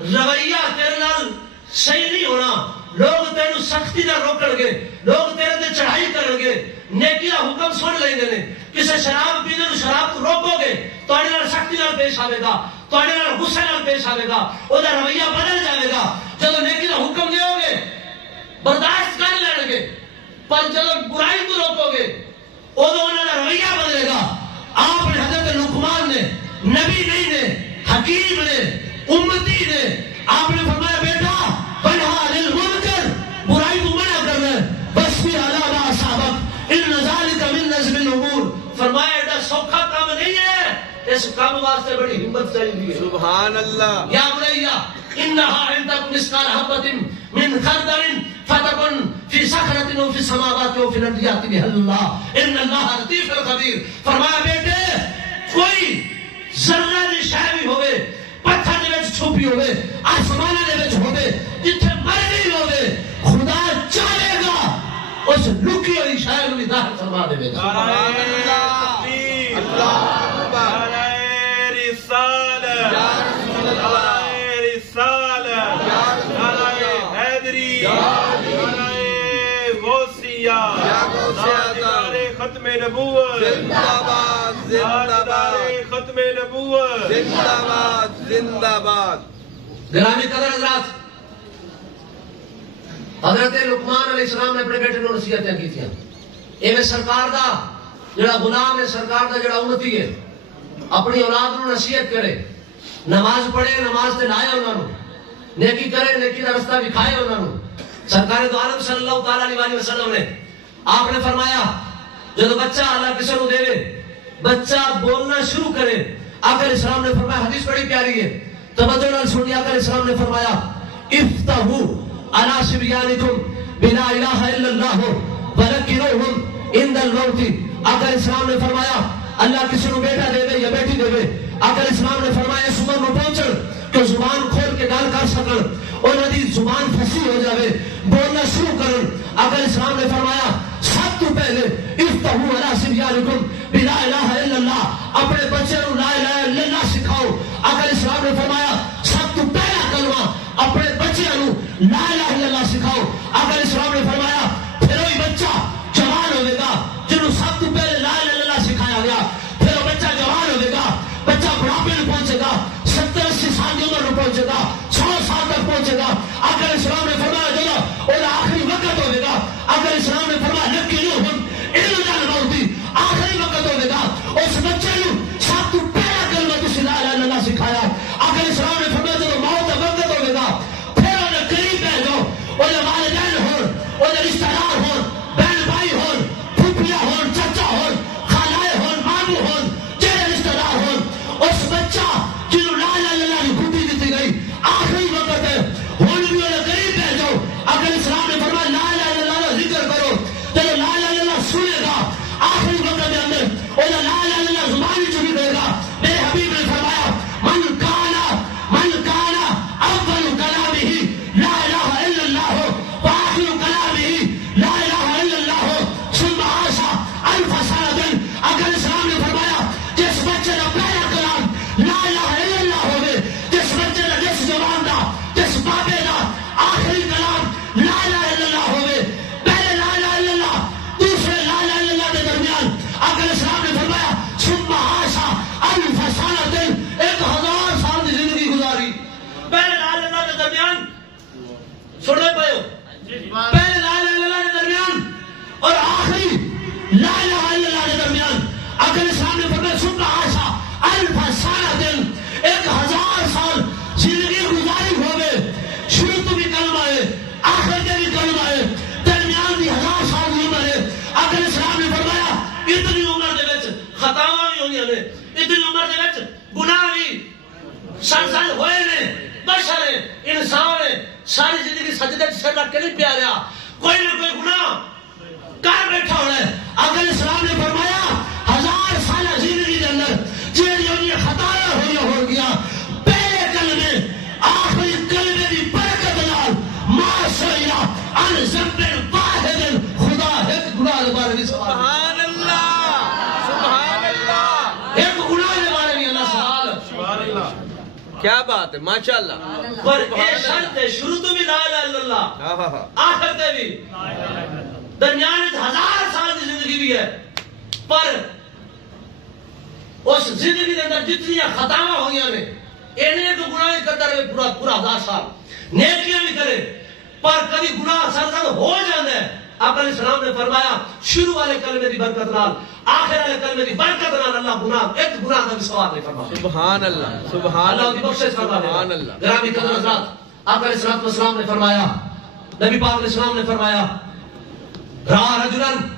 رویہ تیرے نال صحیح نہیں ہونا لوگ تینوں سختی نہ روکن گے لوگ تیرے تے چڑھائی کرن گے نیکی کا حکم سن لیں گے کسی شراب پینے کو شراب تو روکو گے تواڈے نال سختی نال پیش آئے گا تواڈے نال غصے نال پیش آئے گا وہ رویہ بدل جائے گا جدو نیکی کا حکم دیو گے برداشت کر لیں گے پر جدو برائی تو روکو گے ادو انہوں کا رویہ بدلے گا آپ نے حضرت لقمان نے نبی نہیں نے حکیم نے امتی نے آپ نے فرمایا بیٹا وانھا عن المنکر برائی کو منع کرنا ہے واصبر علی ما اصابک ان ذلک من عزم الامور فرمایا ایڈا سوکھا کام نہیں ہے اس کام واسطے بڑی ہمت چاہیے سبحان اللہ یا بنیا انہا عندکم مثقال حبۃ من خردل فتکن فی صخرۃ او فی السماوات او فی الارض یأتی بها اللہ ان اللہ لطیف خبیر فرمایا بیٹے کوئی ذرہ دی شے بھی ہوے پتھر دے وچ چھپی ہوے آسمان دے وچ ہوے جتھے مرضی ہوے خدا چاہے گا اس لکی ہوئی شے نوں بھی ظاہر فرما دے گا اللہ ختم نبوت زندہ باد زندہ باد ختم نبوت زندہ باد زندہ باد گرامی قدر حضرات حضرت لقمان علیہ السلام نے اپنے بیٹے کو نصیحتیں کی تھیں ایویں سرکار دا جڑا غلام ہے سرکار دا جڑا امتی ہے اپنی اولاد کو نصیحت کرے نماز پڑھے نماز تے لائے انہاں نوں نیکی کرے نیکی دا رستہ دکھائے انہاں نوں سرکار دو عالم صلی اللہ تعالی علیہ وسلم نے آپ نے فرمایا جب بچہ اللہ کسی کو دے بچہ بولنا شروع کرے آقا علیہ السلام نے فرمایا حدیث بڑی پیاری ہے توجہ نال سنیے آقا علیہ السلام نے فرمایا افتحوا علی صبیانکم بلا الہ الا اللہ وذکروہم عند الموت آقا علیہ السلام نے فرمایا اللہ کسی کو بیٹا دے یا بیٹی دے آقا علیہ السلام نے فرمایا اس عمر میں پہنچن کہ زبان کھول کے گل کر سکن اور ندی زبان پھنسی ہو جاوے بولنا شروع کرن آقا علیہ السلام نے فرمایا سب تو پہلے افتحوا علی صبیانکم بلا الہ الا اللہ اپنے بچے کو لا الہ الا اللہ سکھاؤ آقا علیہ السلام نے فرمایا سب تو پہلا کلمہ اپنے بچے کو لا الہ الا اللہ سکھاؤ آقا علیہ السلام نے فرمایا پھر وہی بچہ جوان ہوے گا جنہوں سب تو پہلے لا الہ الا اللہ سکھایا گیا پھر وہ بچہ جوان ہوے گا بچہ بڑھاپے میں پہنچے گا 70-80 سال کی عمر میں پہنچے گا 100 سال تک پہنچے گا آقا علیہ السلام نے فرمایا جو اور آخری وقت ہوے گا آقا علیہ السلام سال ہوئے نے بشر ہے انسان ہے ساری زندگی سجدے سر رکھ کے نہیں پیا رہا کوئی نہ کوئی گناہ کر بیٹھا ہونا ہے اگر اسلام نے فرمایا 1000 سالہ زندگی کے اندر جیڑی ہوئی خطایا ہوئی ہو گیا پہلے کلمے آخری کلمے کی برکت نال ما سویا ان ذنب واحد خدا ایک گناہ کے بارے میں سبحان اللہ سبحان اللہ ایک گناہ کے بارے میں اللہ سوال سبحان اللہ کیا بات ہے ماشاءاللہ پر اے شرط ہے شروع تو بھی لا الہ الا اللہ آخر تے بھی درمیان 1000 سال کی زندگی بھی ہے پر اس زندگی کے اندر جتنی خطاواں ہوئی نے انہیں تو گناہ کرتا رہے پورا 1000 سال نیکیاں بھی کرے پر کبھی گناہ سرزد ہو جاتا ہے آقا علیہ السلام نے فرمایا شروع والے کلمے دی برکت نال آخر والے کلمے دی برکت نال اللہ گناہ ایک گناہ کا بھی ثواب نہیں فرمایا سبحان اللہ سبحان اللہ کی بخشش فرما دے سبحان اللہ گرامی قدر حضرات آقا علیہ السلام نے فرمایا نبی پاک علیہ السلام نے فرمایا را رجلن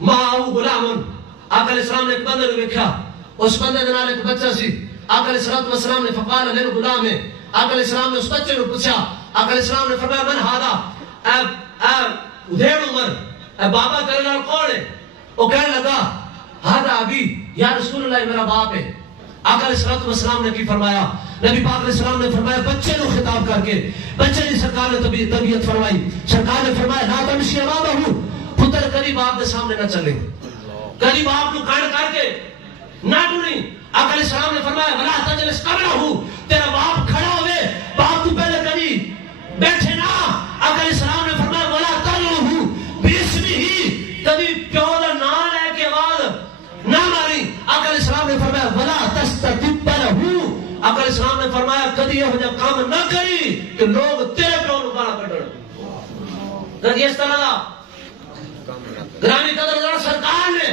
معه غلام آقا علیہ السلام نے ایک بندے کو دیکھا اس بندے کے نال ایک بچہ سی آقا علیہ السلام نے فقال للغلام آقا علیہ السلام نے اس بچے کو پوچھا آقا علیہ السلام نے فرمایا من هذا ادھیڑ عمر بابا کرنے والا کون ہے وہ کہنے لگا ہاں ابھی یا رسول اللہ میرا باپ ہے آقا علیہ السلام نے کی فرمایا نبی پاک علیہ السلام نے فرمایا بچے کو خطاب کر کے بچے کی سرکار نے طبیعت فرمائی سرکار نے فرمایا لا تمشی امامہ پتر کبھی باپ کے سامنے نہ چلے کبھی باپ کو کھڑ کر کے نہ ڈولی آقا علیہ السلام نے فرمایا ولا تجلس قبلہ تیرا باپ کھڑا ہوئے باپ تو پہلے کبھی بیٹھے نہ آقا علیہ السلام نے فرمایا ولا تلوہ باسمہ کبھی پیو کا نام لے کے آواز نہ ماری آقا علیہ السلام نے فرمایا ولا تستتب لہ آقا علیہ السلام نے فرمایا کبھی یہ جا کام نہ کری کہ لوگ تیرے پیو کو گانا کڈن کبھی اس طرح دا گرامی قدر سرکار نے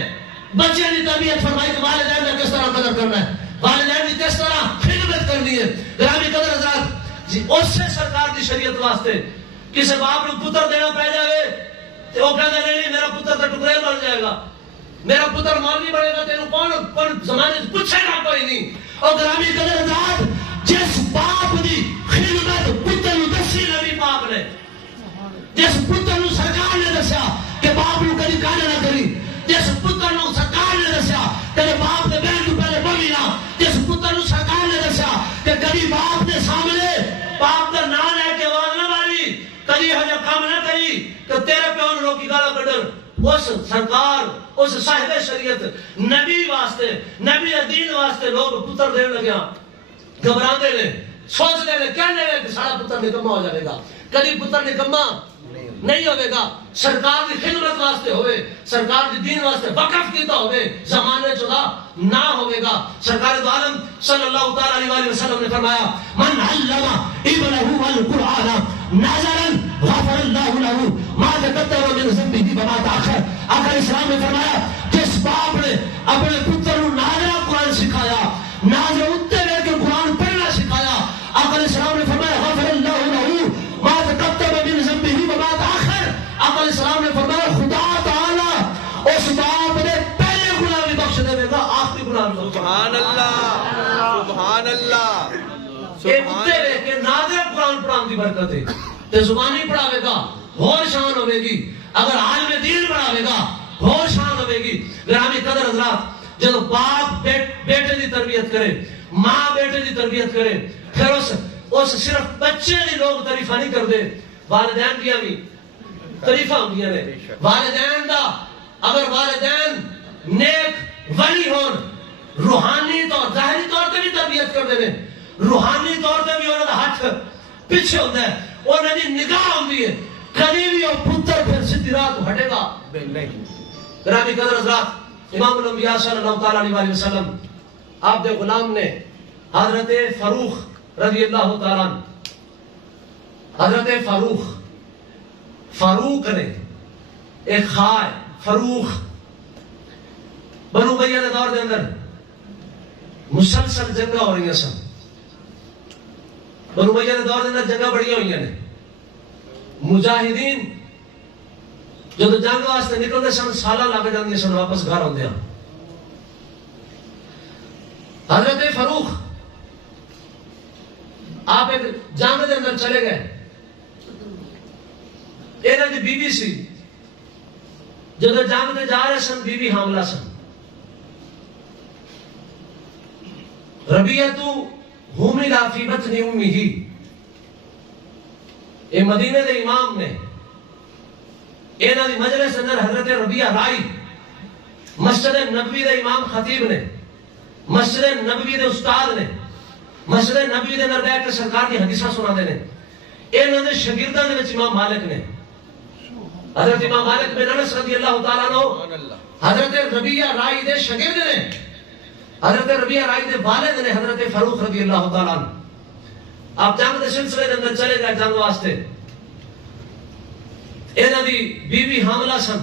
بچے کی تربیت فرمائی کہ والدین نے کس طرح قدر کرنا ہے والدین کی کس طرح خدمت کرنی ہے گرامی قدر حضرات اس سے سرکار کی شریعت واسطے کسی باپ کو پتر دینا پہ جائے تو وہ کہتا نہیں میرا پتر تو ٹکڑے بن جائے گا میرا پتر مولوی بنے گا تینوں کون زمانے سے پوچھے گا کوئی نہیں اور گرامی قدر حضرات جس باپ کی خدمت پتر دسی نبی پاک نے جس پتر نو سرکار نے دسیا کہ باپ نو کبھی کانے نہ کری جس پتر نو سرکار نے دسیا کہ باپ دے بہن تو پہلے بولی نہ جس پتر نو سرکار نے دسیا کہ کبھی باپ دے سامنے باپ دا نام لے کے آواز نہ ماری کبھی ہجا کام نہ کری کہ تیرے پیو نو لوکی گالا کڈن اس سرکار اس صاحب شریعت نبی واسطے نبی دین واسطے لوگ پتر دین لگیا گھبراندے نے سوچتے نے کہنے لے کہ سارا پتر نکما ہو جائے گا کبھی پتر نکما نہیں ہوئے گا سرکار کی خدمت واسطے ہوئے سرکار کی دین واسطے وقف کیتا ہوئے زمانے چدا نہ ہوئے گا سرکار دو عالم صلی اللہ تعالی علیہ وسلم نے فرمایا من علم ابنه القرآن نظرا غفر اللہ له ما تقدم من ذنبه وما تأخر آقا اسلام نے فرمایا جس باپ نے اپنے پتر کو ناظرہ قرآن سکھایا ناظرہ اتے رہ کے قرآن پڑھنا سکھایا آقا اسلام نے فرمایا غفر اللہ له ما تقدم من ذنبه وما تأخر آقا اسلام نے فرمایا خدا تعالی اس باپ نے پہلے گناہ بھی بخش دے گا آخری گناہ بھی سبحان اللہ سبحان اللہ اے اتے رہ کے ناظرہ قرآن پڑھان دی برکت ہے تے زبانی پڑھاوے گا اور شان ہوے گی اگر عالم دین پڑھاوے گا اور شان ہوے گی گرامی قدر حضرات جب باپ بیٹے دی تربیت کرے ماں بیٹے دی تربیت کرے پھر اس صرف بچے دی لوگ تعریفہ نہیں کر دے والدین کیا بھی تعریفہ ہوں گیا نے والدین دا اگر والدین نیک ولی ہون روحانی طور ظاہری طور تے بھی تربیت کر دے روحانی طور تے بھی انہوں نے ہاتھ پیچھے ہوتا ہے انہوں نے نگاہ ہوتی ہے کبھی بھی وہ پتر پھر سدھی راہ کو ہٹے گا نہیں گرامی قدر حضرات امام الانبیاء صلی اللہ تعالی علیہ وسلم آپ دے غلام نے حضرت فاروق رضی اللہ تعالیٰ حضرت فاروق نے ایک خائے فاروق بنو امیہ کے دور دے اندر مسلسل جنگاں ہو رہی ہیں سن بنو امیہ کے دور دے اندر جنگاں بڑی ہوئی ہیں مجاہدین جو تو جنگ واسطے نکلتے سن سالہ لگ جاندی سن واپس گھر ہوندے ہیں حضرت فاروق آپ ایک جنگ دے اندر چلے گئے، انہاں دی بیوی سی، جدو جنگ دے جا رہے سن بیوی حاملہ سن. ربیعتو حملا فی بطن امہ، اے مدینے دے امام نے، انہاں دی مجلس اندر حضرت ربیعہ رائی، مسجد نبوی دے امام خطیب نے، مسجد نبوی دے استاد نے، مسجد نبوی دے اندر بیٹھ کے سرکار دی حدیثاں سنا دے نے. انہاں دے شاگرداں دے وچ امام مالک نے، حضرت امام مالک بن انس رضی اللہ تعالیٰ عنہ حضرت ربیعہ رائی دے شاگرد نے. حضرت ربیعہ رائی دے والد نے حضرت فاروق رضی اللہ تعالیٰ عنہ. آپ جنگ دے سلسلے دے اندر چلے گئے جنگ واسطے. انہاں دی بیوی حاملہ سن،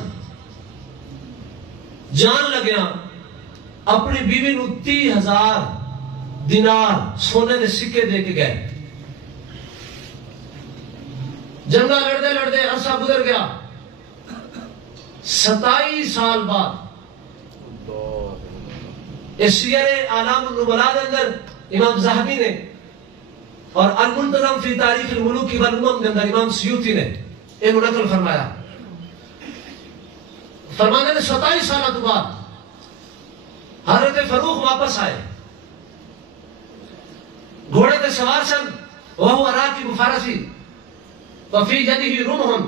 جان لگیا اپنی بیوی نو 30,000 دینار سونے دے سکے دے کے گئے. جنگا لڑتے لڑتے عرصہ گزر گیا. 27 سال بعد اس سیر اعلام النبلاء دے اندر امام ذہبی نے اور المنتظم فی تاریخ الملوک والامم دے اندر امام سیوطی نے ایک نقل فرمایا. فرمانے نے 27 سالہ تو بعد حضرت فاروق واپس آئے، گھوڑے تے سوار سن، وہو راکب فرسی وفی یدہ رمح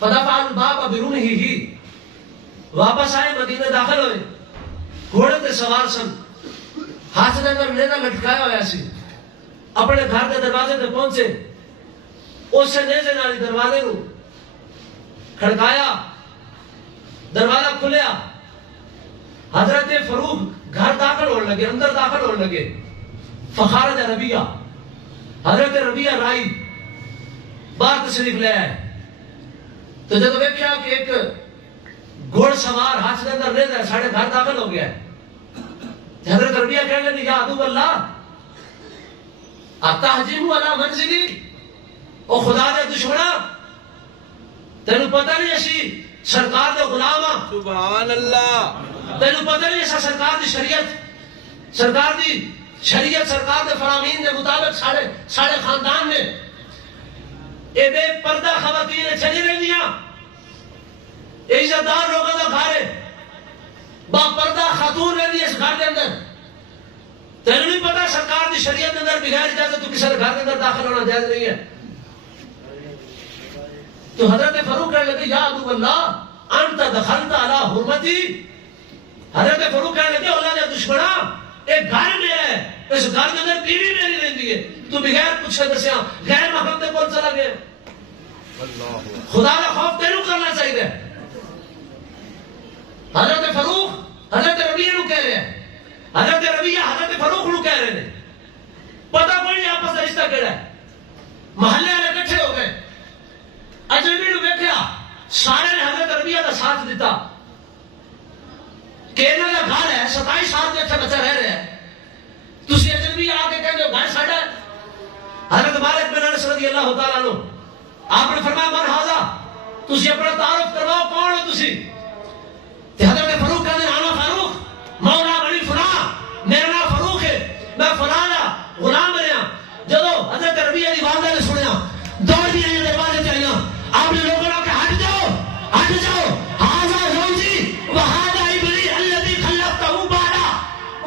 فدفع الباب برمحہ. واپس آئے، مدینہ داخل ہوئے، گھوڑے تے سوار سن، ہاتھ دے اندر نیزہ لٹکایا ہوا سی. اپنے گھر کے دروازے تے پہنچے، اس سے نیزے نال دروازے نو کھڑکایا، دروازہ کھلیا. حضرت فاروق گھر داخل ہونے لگے، اندر داخل ہونے لگے. فخارج ربیعہ، حضرت ربیعہ رائی باہر تشریف لے آئے. تو جب دیکھا کہ ایک گھوڑ سوار ہاتھ کے اندر نیزہ ساڑھے گھر داخل ہو گیا ہے، حضرت ربیعہ کہنے لگے یا عدو اللہ اتہجم علی منزلی، او خدا دے دشمنا تینوں پتہ نہیں اسی سرکار دے غلام ہاں، سبحان اللہ، تینوں پتہ نہیں ایسا سرکار دی شریعت، سرکار دی شریعت، سرکار دے فرامین دے مطابق ساڑھے خاندان میں اے بے پردہ خواتین چلی رہی دیاں، اے عزتدار لوگوں دا گھر ہے، با پردہ خاتون رہی دی اس گھر دے اندر. تینوں نہیں پتا سرکار دی شریعت دے اندر بغیر اجازت تو کسی گھر دے اندر داخل ہونا جائز نہیں ہے. تو حضرت فاروق کہنے لگے یا عدو اللہ انت دخلت علی حرمتی. حضرت فاروق کہنے لگے اللہ نے دشمنا ایک گھر میرا ہے، اس گھر کے اندر بیوی میری رہتی ہے، تو بغیر پوچھے دسیا غیر محرم دے کول چلا گیا. خدا کا خوف تینوں کرنا چاہیے. حضرت فاروق حضرت ربیعہ نو کہہ رہے ہیں، حضرت ربیعہ حضرت فاروق نو کہہ رہے ہیں، پتہ کوئی نہیں آپس کا رشتہ کیڑا ہے. محلے والے اکٹھے ہو گئے، اجنبی نو دیکھا، سارے نے حضرت ربیعہ کا ساتھ دیتا کہ انہاں دا گھر ہے، 27 سال کے اتنے بچہ رہ رہا ہے، تسی اجنبی آ کے کہتے ہو گھر ساڈا ہے. حضرت مالک بن انس رضی اللہ تعالیٰ عنہ آپ نے فرمایا من ھذا، تسی اپنا تعارف کرواؤ کون ہو تسی. حضرت فاروق کہتے ہیں انا فاروق مولا بنی فلاں، میرا نام فاروق ہے، میں فلاں دا غلام بنیا. جدو حضرت ربیعہ دی والدہ نے سنیا دوڑ دی آئی دروازے چ آئیاں، آپ نے لوگوں نے کہا ہٹ جاؤ ھذا زوجی وھذا ابنی الذی خلقتہ بعدا.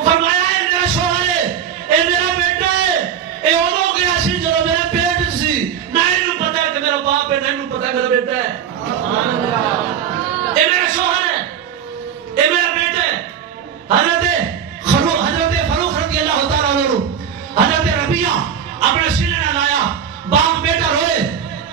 فرمایا اے میرا شوہر ہے، اے میرا بیٹا ہے، اے اودوں گیا سی جدو میرا پیٹ سی، نہ اینوں پتہ ہے کہ میرا باپ ہے، نہ اینوں پتہ ہے میرا بیٹا ہے. اے میرا شوہر ہے، اے میرا بیٹا ہے. حضرت فاروق رضی اللہ تعالیٰ عنہ حضرت ربیعہ اپنے سینے نہ لایا، باپ بیٹا روئے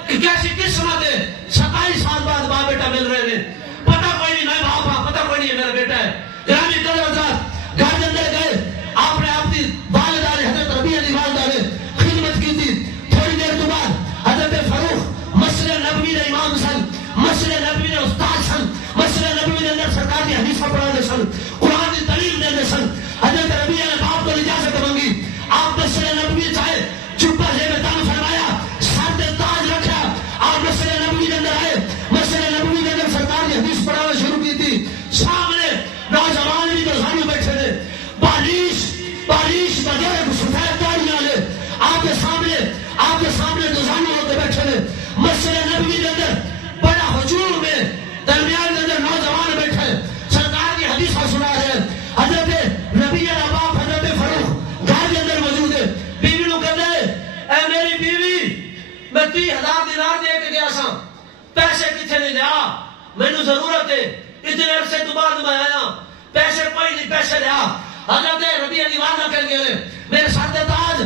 کہ کیسی قسمت ہے، 27 سال بعد باپ بیٹا مل رہے ہیں. پتہ کوئی نہیں میں باپ ہاں، پتہ کوئی نہیں میرا بیٹا ہے. گرامی قدر حضرات گھر کے اندر گئے، آپ نے اپنی والدہ نے حضرت ربیعہ دی والدہ نے خدمت کی تھی. تھوڑی دیر کے بعد حضرت فاروق مسجد نبوی دے امام سن، مسجد نبوی دے استاد سن، مسجد نبوی دے اندر سرکار کی حدیثاں پڑھا دے سن، قرآن کی تعلیم دے سن. حضرت ربیعہ نے باپ کو اجازت مانگی، آپ مسجد نبوی چاہے چپا زیب تن فرمایا، سر تے تاج رکھا، آپ مسجد نبوی کے اندر آئے، مسجد نبوی کے اندر سرکار کی حدیث پڑھانا شروع کی تھی. سامنے نوجوان بھی تو سامنے بیٹھے تھے، بارش بغیر سفید داڑھی والے آپ کے سامنے پیسے کتنے نہیں لیا مینوں ضرورت ہے اتنے عرصے تو بعد میں آیا پیسے کوئی نہیں پیسے لیا حضرت ربیع دیوانہ کہہ گئے میرے ساتھ تاج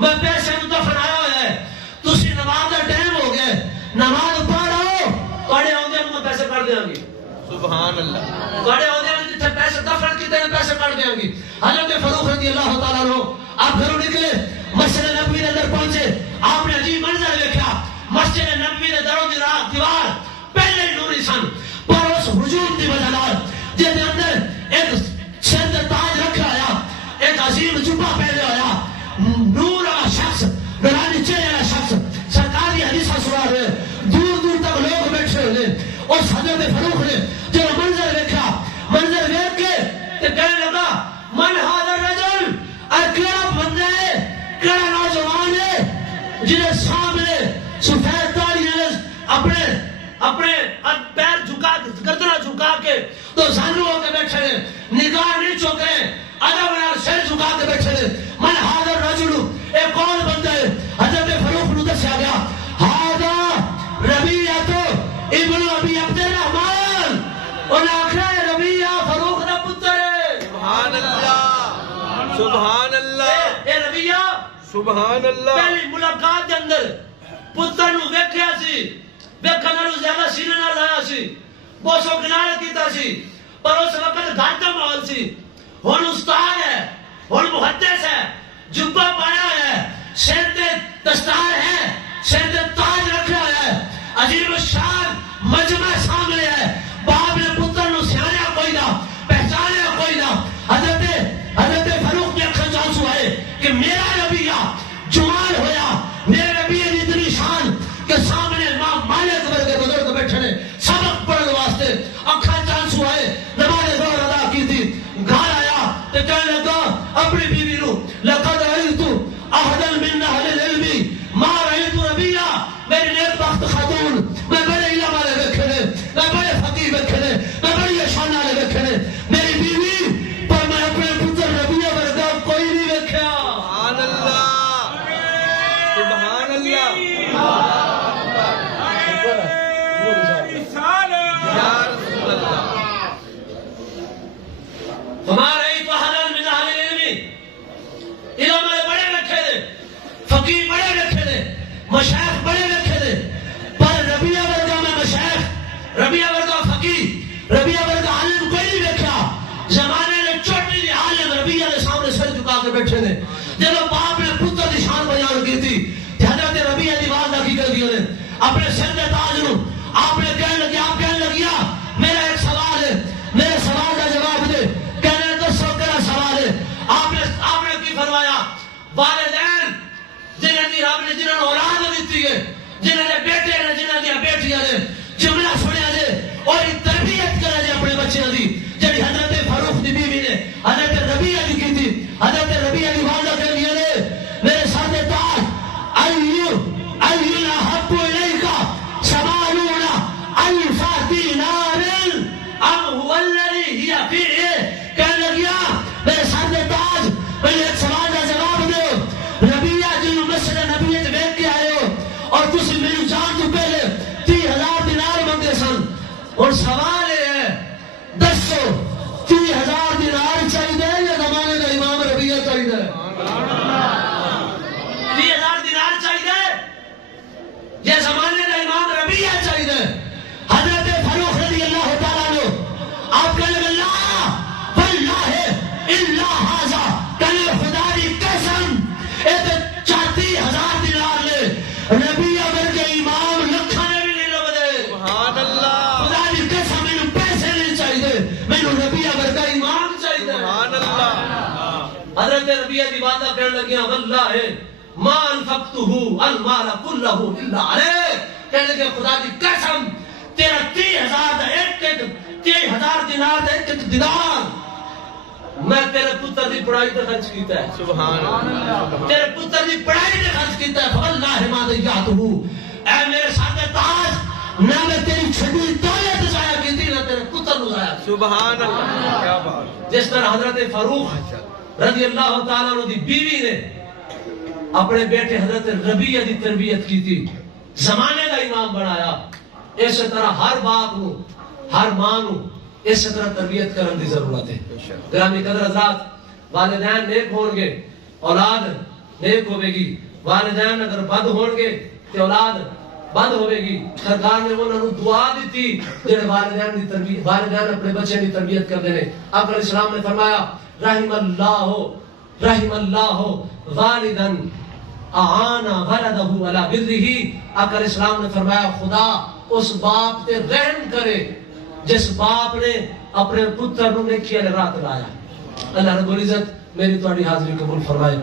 میں پیسے نو دفن آیا ہوا ہے تسی نماز دا ٹائم ہو گیا نماز پڑھو پڑھے ہوندے میں پیسے کر دیاں گی سبحان اللہ پڑھے ہوندے جتھے پیسے دفن کیتے پیسے کر دیاں گی حضرت فاروق رضی اللہ تعالیٰ عنہ آپ گھروں نکلے مسجد نبوی دے اندر پہنچے آپ نے عجیب منظر دیکھا مسجد نبوی دے دروں دی دیوار پہلے ہی نوری سن پر اس ہجوم دی وجہ نال جے دے اندر ایک سر تے تاج رکھا ہویا ایک عظیم جبہ پہنے ہویا نور والا شخص نورانی چہرے والا شخص سرکار کی حدیث سنا رہے دور دور تک لوگ بیٹھے ہوئے اس حضرت فاروق نے جب منظر دیکھا منظر دیکھ کے تے کہنے لگا من هذا الرجل اکیڑا بندہ ہے کیڑا نوجوان ہے جنہیں سامنے سفید داڑھی اپنے پیر جھکا گردنا جھکا کے تو زانو ہو کے بیٹھے ہیں نگاہ نہیں چوک رہے ادب نال سر جھکا کے بیٹھے ہیں من هذا الرجل ایک کون بندہ ہے حضرت فاروق نو دسیا گیا هذا ربیعہ ابن ابی عبد الرحمن اور آخر ربیعہ فاروق دا پتر ہے سبحان اللہ سبحان اللہ اے ربیعہ سبحان اللہ پہلی ملاقات دے اندر پتر نو ویکھیا سی ویکھن نالوں زیادہ سینے نال لایا سی بوسو کنارے کیتا سی پر اس وقت گھاٹا ماحول سی ہن استاد ہے ہن محدث ہے جبہ پایا ہے سر تے دستار ہے سر تے تاج رکھا ہے عجیب الشان مجمع سامنے ہے باپ نے پتر نو سیاںیا کوئی نہ پہچانیا کوئی نہ حضرت فاروق نے اکھاں آنسو آئے کہ میرا ربیعہ جوان ہویا میرے ربیعہ دی اتنی شان کہ سامنے امام مالک ورگے بزرگ بیٹھے نے سبق پڑھنے واسطے اکھاں آنسو آئے نماز ظہر ادا کی تھی گھر آیا تے کہنے لگا اپنی بیوی نو لقد رأیت احدا من اہل العلم ما رأیت ربیعہ میری نیک بخت خاتون میں بڑے علم والے دیکھے نے میں بڑے فقیہ دیکھے نے میں بڑی شان والے دیکھے نے میری بیوی پر میں اپنے پتر ربیعہ ورگا کوئی نہیں دیکھا سبحان اللہ سبحان اللہ یا رسول اللہ ہمارے ہی تو حلال من اہل العلم علم والے بڑے رکھے دے فقیہ بڑے رکھے دے مشایخ بڑے رکھے دے پر ربیعہ ورگا میں مشایخ ربیعہ ورگا فقیہ ربیعہ ورگا عالم کوئی نہیں دیکھا زمانے نے چوٹی دی عالم ربیعہ کے سامنے سر جھکا کے بیٹھے نے جب باپ نے پتر دی شان بیان کی تھی حضرت ربیعہ دی والدہ کی کر دیا نے اپنے سر دے تاج نو آپ نے کہنے لگیا میرا ایک سوال ہے میرے سوال کا جواب دے کہنے دسو تیرا سوال ہے آپ نے کی فرمایا والدین جنہاں دی رب نے جنہاں اولاد دیتی ہے جنہاں نے بیٹے نے جنہاں دی بیٹیاں نے جملہ سنیا دے اور تربیت کرے دے اپنے بچیاں دی جڑی حضرت فاروق دی بیوی نے حضرت ربیعہ دی کی تھی حضرت ربیعہ دی والدہ کہہ دیا نے میرے ساتھ تاج اینا حب الیکا سمانون الف دینار ام هو الذی ہی فیہ کہنے لگیا میرے ساتھ تاج میں ایک سوال کا جواب دو ربیعہ جنہوں مسجد نبوی دیکھ کے آئے ہو اور تسی میری جان تو پہلے 30,000 دینار منگے سن اور سوال یہ ہے دسو 30,000 دینار چاہیے یا زمانے کا امام ربیعہ چاہیے 30,000 دینار چاہیے یہ زمانے کا امام ربیعہ چاہیے حضرت فاروق رضی اللہ تعالیٰ عنہ آپ کہنے لگے لا واللہ الا ھذا کہنے خدا دی قسم اے تے 30,000 دینار لے ربیعہ ورگے امام لکھاں نے بھی نہیں لبدے سبحان اللہ خدا دی قسم مینوں پیسے نہیں چاہیے مینوں ربیعہ ورگا امام چاہیے سبحان اللہ حضرت ربیعہ دی والدہ کہنے لگیاں واللہ ما انفقتہ المال کلہ الا علیہ کہنے لگے خدا دی قسم تیرا 30,000 دینار دا ایک دینار میں تیرے پتر دی پڑھائی تے خرچ کیتا ہے سبحان اللہ تیرے پتر دی پڑھائی تے خرچ کیتا ہے واللہ ما ضیعتہ اے میرے ساتھ تاج نہ میں تیری چھڈی دولت ضائع کیتی نہ تیرے پتر نو ضائع سبحان اللہ کیا بات جس طرح حضرت فاروق رضی اللہ تعالیٰ عنہ دی بیوی نے اپنے بیٹے حضرت ربیعہ دی تربیت کی تھی زمانے کا امام بنایا اسی طرح ہر باپ نو ہر ماں نو اسی طرح تربیت کرن دی ضرورت ہے گرامی قدر حضرات والدین نیک ہون گے اولاد نیک ہوے گی والدین اگر بد ہون گے تے اولاد بد ہوے گی سرکار نے انہاں نو دعا دتی جڑے والدین دی تربیت والدین اپنے بچے دی تربیت کردے نے آقا علیہ السلام نے فرمایا رحم اللہ والدن اعانا ولدہ علی برہ آقا علیہ السلام نے فرمایا خدا اس باپ تے رحم کرے جس باپ نے اپنے پتر نو نیکی والے راہ تے لایا اللہ رب العزت میری تہاڈی حاضری قبول فرمائے